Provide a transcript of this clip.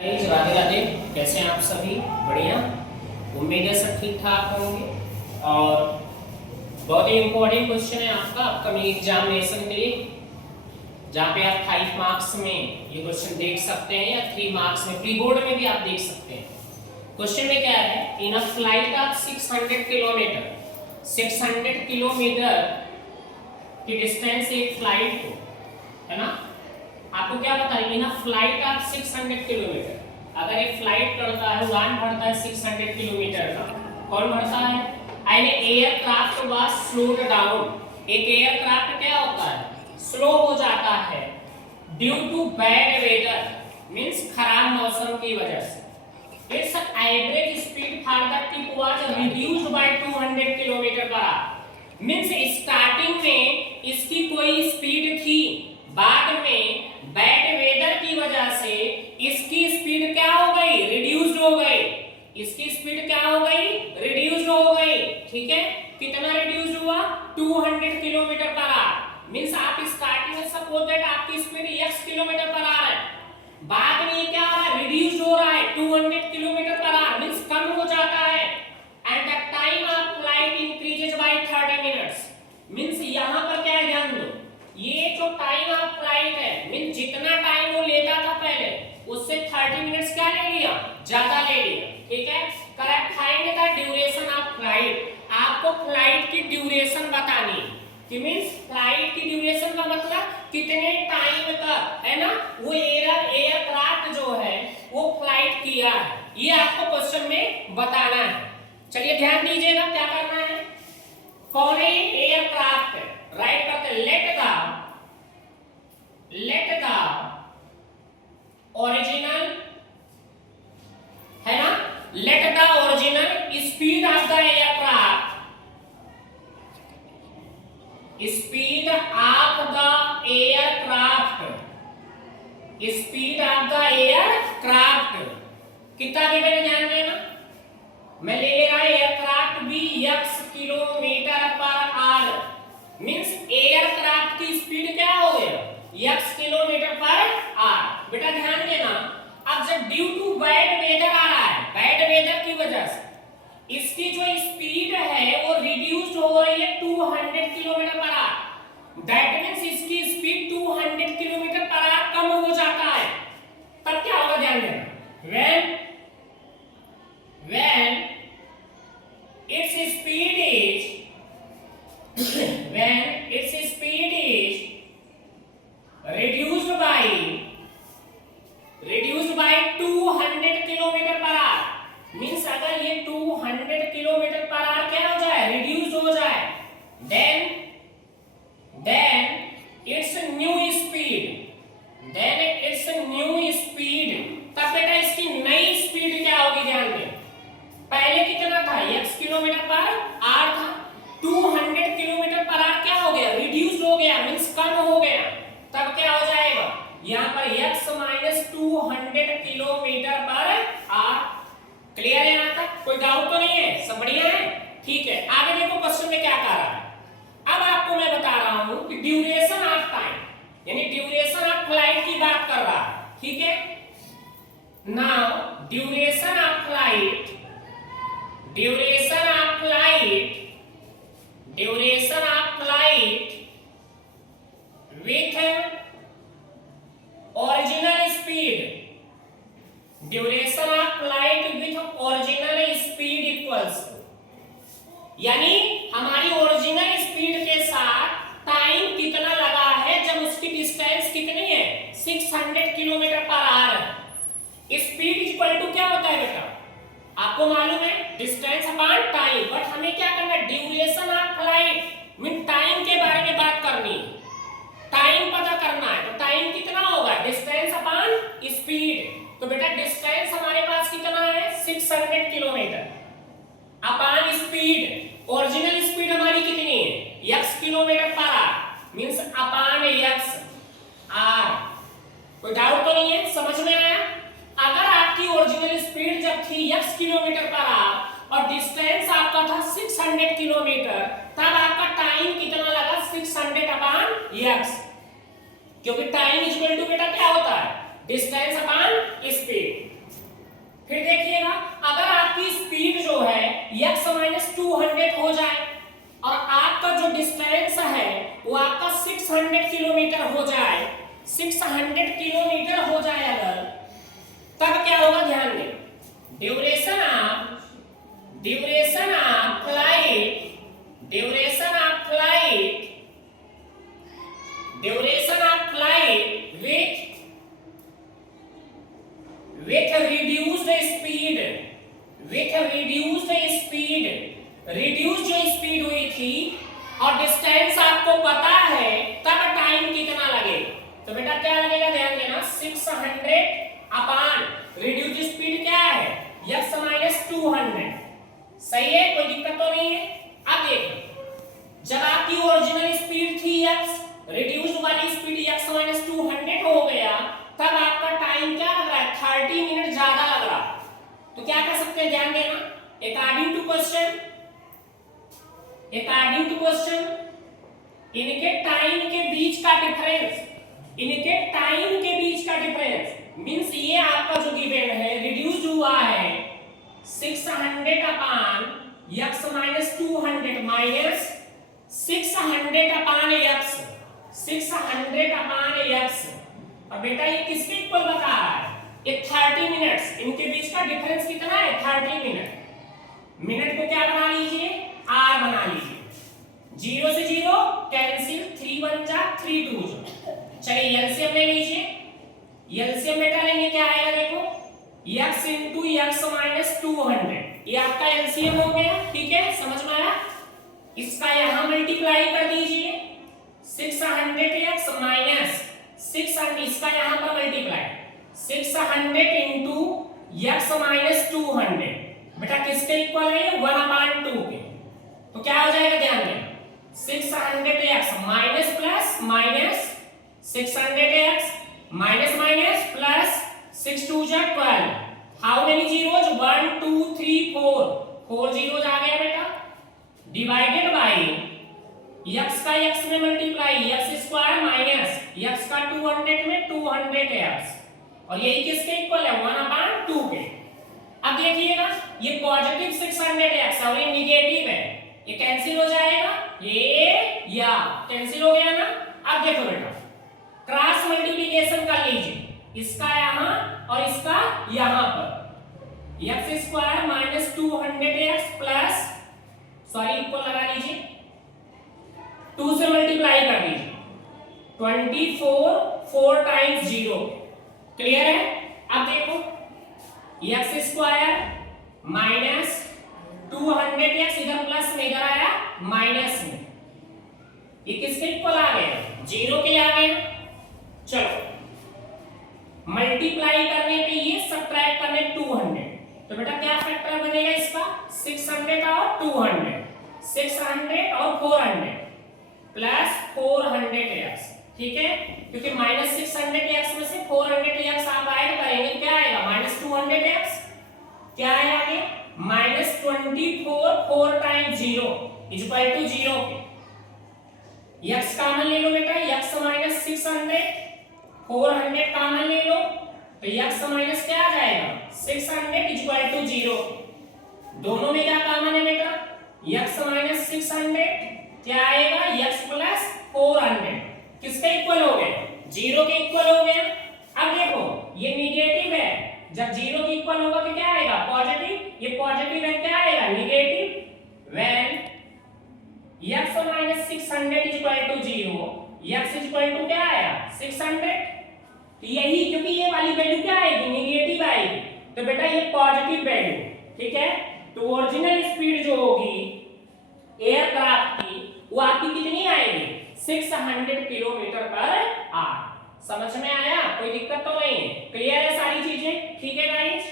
राधे राधे। कैसे हैं आप सभी? बढ़िया। उम्मीद है सब ठीक ठाक होंगे। और बहुत ही इम्पोर्टेंट क्वेश्चन है आपका अपकमिंग एग्जामिनेशन के लिए, जहाँ पे आप 5 मार्क्स में ये क्वेश्चन देख सकते हैं या 3 मार्क्स में प्री बोर्ड में भी आप देख सकते हैं। क्वेश्चन में क्या है, in a flight of 600 kilometre 600 kilometre की डिस्टेंस एक फ्लाइट को, है ना, आपको क्या पता है, in a flight of 600 kilometre, अगर एक फ्लाइट करता है, उड़ान भरता है 600 किलोमीटर का, कौन भरता है? An aircraft was slowed down. एक एयरक्राफ्ट क्या होता है, स्लो हो जाता है due to bad weather, means खराब मौसम की वजह से। Its average speed for the trip was reduced by 200 kilometre per hour. Means starting में इसकी कोई स्पीड थी, बाद में बैड वेदर की वजह से इसकी स्पीड क्या हो गई, रिड्यूस्ड हो गई। इसकी स्पीड क्या हो गई, रिड्यूस्ड हो गई। ठीक है, कितना रिड्यूस्ड हुआ? 200 किलोमीटर पर आवर। मींस आप स्टार्टिंग में सपोज दैट आपकी speed x kilometre per our है, बाद में क्या हो रहा है, रिड्यूस्ड हो रहा है 200 किलोमीटर पर आवर, मींस कम हो जाता है। And the time of flight increases by 30 minutes. Means यहां पर क्या है, ध्यान दो, ये जो टाइम ऑफ फ्लाइट है, मींस जितना टाइम वो लेता था पहले, उससे 30 मिनट्स क्या ले लिया, ज्यादा ले लिया। ठीक है, correct find the duration of flight. आपको फ्लाइट की ड्यूरेशन बतानी कि मींस फ्लाइट की ड्यूरेशन का मतलब कितने टाइम तक, है ना, वो एयरक्राफ्ट जो है वो फ्लाइट किया है, ये आपको क्वेश्चन में बताना है। चलिए ध्यान दीजिएगा क्या करना है। कौन है एयरक्राफ्ट? राइट करते, लेट द ओरिजिनल, है ना, let the original speed of the aircraft, speed of the aircraft, speed of the aircraft कितना देते हैं, ध्यान देना। मैं ले रहा एयरक्राफ्ट भी x kilometre per hour, means aircraft की स्पीड क्या हो गया, x किलोमीटर पर आवर। बेटा ध्यान देना, अब जब ड्यू टू बैड वेदर आ रहा है, बैड वेदर की वजह से इसकी जो स्पीड है वो रिड्यूस्ड हो रही है 200 kilometre per our. That means इसकी स्पीड 200 किलोमीटर पर आवर कम हो जाता है। तब क्या होगा, ध्यान देना, when its speed is reduced by 200 kilometre per hour, means अगर ये 200 किलोमीटर पर आवर क्या हो जाए, रिड्यूस्ड हो जाए, then its new speed, तब बेटा इसकी नई स्पीड क्या होगी, ध्यान दें। पहले कितना था, x किलोमीटर पर आवर था, 200 किलोमीटर पर आवर क्या हो गया, रिड्यूस्ड हो गया, मींस कम हो गया। तब क्या हो जाएगा, यहाँ पर x minus 200 kilometre per our. Clear है यहाँ तक? कोई डाउट तो नहीं है? सब बढ़िया है? ठीक है, आगे देखो क्वेश्चन में क्या कह रहा है। अब आपको मैं बता रहा हूं कि ड्यूरेशन ऑफ टाइम, यानी ड्यूरेशन ऑफ फ्लाइट की बात कर रहा है। ठीक है, now duration of flight with original speed, duration of flight with original speed equals, यानी हमारी ओरिजिनल स्पीड के साथ टाइम कितना लगा है जब उसकी डिस्टेंस कितनी है, 600 किलोमीटर पर आवर है। स्पीड इक्वल टू क्या होता है बेटा, आपको मालूम है, डिस्टेंस अपॉन टाइम। बट हमें क्या करना है, duration of flight, mean time के बारे में बात करनी है, टाइम पता करना है। तो टाइम कितना होगा, डिस्टेंस अपॉन स्पीड। तो बेटा डिस्टेंस हमारे पास कितना है, 600 kilometre upon speed. Original speed हमारी कितनी है, x kilometre per hour, means upon x R. कोई डाउट तो नहीं है? समझ में आया? अगर आपकी ओरिजिनल स्पीड जब थी x किलोमीटर पर आवर और डिस्टेंस आपका था 600 किलोमीटर, तब आपका टाइम कितना लगा, 600 अपॉन x, क्योंकि टाइम इक्वल टू बेटा क्या होता है, डिस्टेंस अपॉन स्पीड। 600 किलोमीटर हो जाए अगर, तब क्या होगा ध्यान दें। Duration of flight with reduced speed, reduced जो स्पीड हुई थी और डिस्टेंस आपको पता है, तब टाइम कितना लगेगा। तो बेटा क्या लगेगा ध्यान देना, 600 अपान रिड्यूस स्पीड क्या है, x माइनस 200। सही है, कोई दिक्कत तो नहीं है। अब देखो, जब आपकी ओरिजिनल स्पीड थी x, रिड्यूस्ड वाली स्पीड x माइनस 200 हो गया, तब आपका टाइम क्या लग रहा है, 30 मिनट ज्यादा लग रहा। तो क्या कर सकते हैं, ध्यान देना, अकॉर्डिंग टू क्वेश्चन इनके टाइम के बीच का डिफरेंस मींस ये आपका जो गिवन है रिड्यूस्ड हुआ है 600 अपान x माइनस 200 माइनस 600 अपान x। और बेटा ये किसके इक्वल बता रहा है, ये 30 मिनट्स, इनके बीच का डिफरेंस कितना है, 30 मिनट को क्या बना लीजिए, r बना लीजिए। 0 से 0 कैंसिल, 3 1 जा 3 2 जा। चलिए एलसीएम ले लीजिए, एलसीएम बेटा लेंगे क्या आएगा देखो, x इंटू x माइनस 200, ये आपका एलसीएम हो गया। ठीक है, समझ में आया। इसका यहां मल्टीप्लाई कर दीजिए, 600x माइनस 600, इसका यहां पर मल्टीप्लाई 600 इंटू x माइनस 200, बेटा किसके इक्वल है, 1/2 के। तो क्या हो जाएगा ध्यान देना, 600x minus plus minus 600x minus minus plus 6 2 जा 12, हाउ मेनी जीरोज, 1 2 3 4 जीरोज आ गया बेटा, डिवाइडेड बाय x का x में multiply x square minus x का 200 में 200x, और यही किसके इक्वल है, 1/2 के। अब देखिएगा, ये पॉजिटिव 600x और ये नेगेटिव है, ये कैंसिल हो जाएगा, ये या कैंसिल हो गया ना। अब देखो बेटा, क्रॉस मल्टीप्लिकेशन कर लीजिए, इसका यहां और इसका यहां पर, x square minus 200x plus, sorry equal लगा लीजिए, 2 से मल्टीप्लाई कर दीजिए, 24 4 टाइम्स 0। क्लियर है। अब देखो, x स्क्वायर माइनस 200x, इधर प्लस में इधर आया माइनस में, ये किसके इक्वल आ गया, 0 के आ गया। चलो मल्टीप्लाई करने पे ये, सब्ट्रैक्ट करने 200, तो बेटा क्या फैक्टर बनेगा इसका, 600 और 200, 600 और 400 प्लस 400x। ठीक है, क्योंकि माइनस 600x में से 400x आप ऐड करेंगे, क्या आएगा, माइनस 200x, क्या है आगे, minus 24 4 times 0 is equal to 0 के। x कॉमन ले लो बेटा, x माइनस 600, 400 कॉमन ले लो, तो x माइनस क्या आ जाएगा, 600 इज इक्वल टू 0। दोनों में क्या कॉमन है बेटा, x माइनस 600 क्या आएगा, x प्लस 400, किसके इक्वल हो गए, 0 के इक्वल हो गया। अब देखो ये नेगेटिव है, जब 0 के इक्वल होगा तो क्या आएगा, पॉजिटिव, ये पॉजिटिव है, क्या आएगा, negative. When x minus 600 is equal to 0, x is equal to क्या आया, 600। तो यही, क्योंकि ये वाली वैल्यू क्या आएगी, नेगेटिव आएगी, तो बेटा ये पॉजिटिव वैल्यू। ठीक है, तो ओरिजिनल स्पीड जो होगी एयरक्राफ्ट की, वो आपकी कितनी आएगी, 600 किलोमीटर पर आवर। समझ में आया, कोई दिक्कत तो नहीं है, क्लियर है सारी चीजें। ठीक है गाइस।